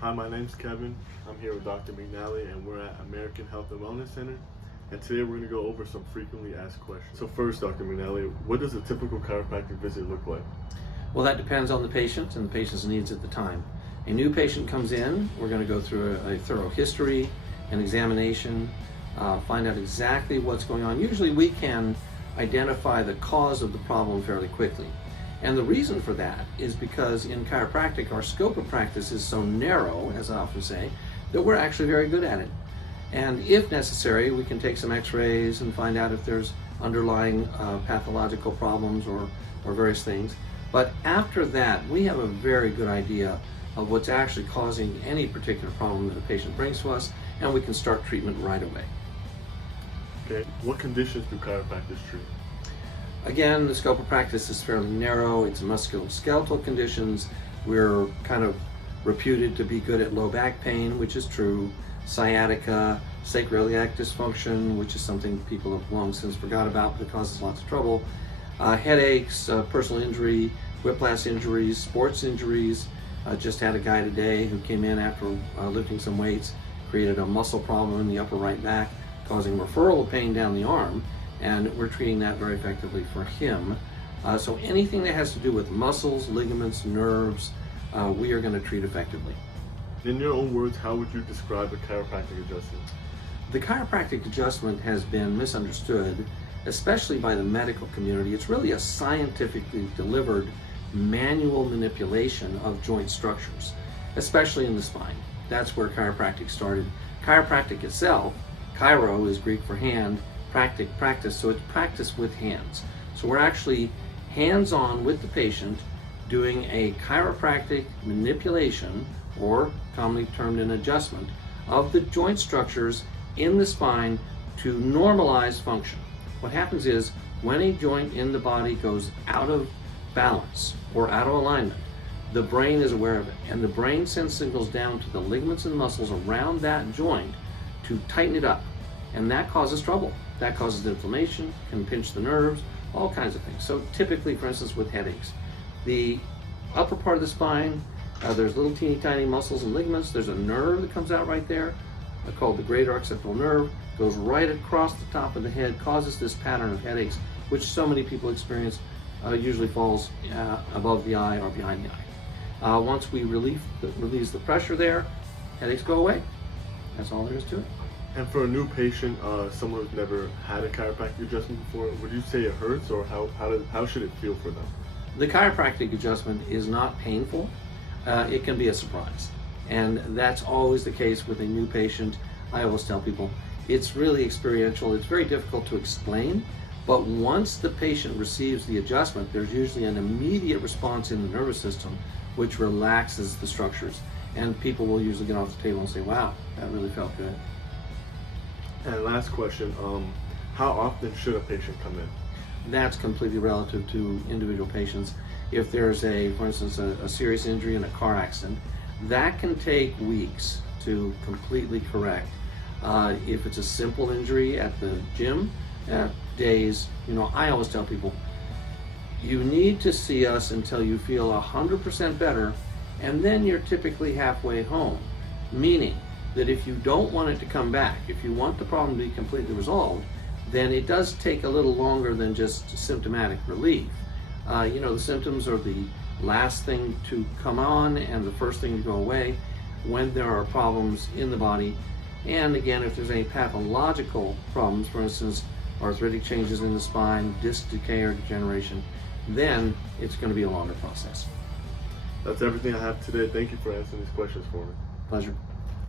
Hi, my name's Kevin. I'm here with Dr. McNally and we're at American Health and Wellness Center. And today we're going to go over some frequently asked questions. So first, Dr. McNally, what does a typical chiropractic visit look like? Well, that depends on the patient and the patient's needs at the time. A new patient comes in, we're going to go through a thorough history, an examination, find out exactly what's going on. Usually we can identify the cause of the problem fairly quickly. And the reason for that is because in chiropractic, our scope of practice is so narrow, as I often say, that we're actually very good at it. And if necessary, we can take some x-rays and find out if there's underlying pathological problems or various things. But after that, we have a very good idea of what's actually causing any particular problem that a patient brings to us, and we can start treatment right away. Okay, what conditions do chiropractors treat? Again, the scope of practice is fairly narrow. It's musculoskeletal conditions. We're kind of reputed to be good at low back pain, which is true, sciatica, sacroiliac dysfunction, which is something people have long since forgot about but it causes lots of trouble, headaches, personal injury, whiplash injuries, sports injuries. Just had a guy today who came in after lifting some weights, created a muscle problem in the upper right back, causing referral of pain down the arm, and we're treating that very effectively for him. So anything that has to do with muscles, ligaments, nerves, we are going to treat effectively. In your own words, how would you describe a chiropractic adjustment? The chiropractic adjustment has been misunderstood, especially by the medical community. It's really a scientifically delivered manual manipulation of joint structures, especially in the spine. That's where chiropractic started. Chiropractic itself, chiro is Greek for hand, practic, practice, so it's practice with hands. So we're actually hands-on with the patient doing a chiropractic manipulation, or commonly termed an adjustment, of the joint structures in the spine to normalize function. What happens is when a joint in the body goes out of balance or out of alignment, the brain is aware of it, and the brain sends signals down to the ligaments and muscles around that joint to tighten it up, and that causes trouble. That causes inflammation, can pinch the nerves, all kinds of things. So typically, for instance, with headaches, the upper part of the spine, there's little teeny tiny muscles and ligaments. There's a nerve that comes out right there called the greater occipital nerve, goes right across the top of the head, causes this pattern of headaches, which so many people experience, usually falls above the eye or behind the eye. Once we release the pressure there, headaches go away. That's all there is to it. And for a new patient, someone who's never had a chiropractic adjustment before, would you say it hurts, or how should it feel for them? The chiropractic adjustment is not painful. It can be a surprise. And that's always the case with a new patient. I always tell people, it's really experiential. It's very difficult to explain, but once the patient receives the adjustment, there's usually an immediate response in the nervous system, which relaxes the structures. And people will usually get off the table and say, wow, that really felt good. And last question, how often should a patient come in? That's completely relative to individual patients. If there's for instance, a serious injury in a car accident, that can take weeks to completely correct. If it's a simple injury at the gym, days. I always tell people, you need to see us until you feel 100% better, and then you're typically halfway home. Meaning that if you don't want it to come back, if you want the problem to be completely resolved, then it does take a little longer than just symptomatic relief. The symptoms are the last thing to come on and the first thing to go away when there are problems in the body. And again, if there's any pathological problems, for instance, arthritic changes in the spine, disc decay or degeneration, then it's going to be a longer process. That's everything I have today. Thank you for answering these questions for me. Pleasure.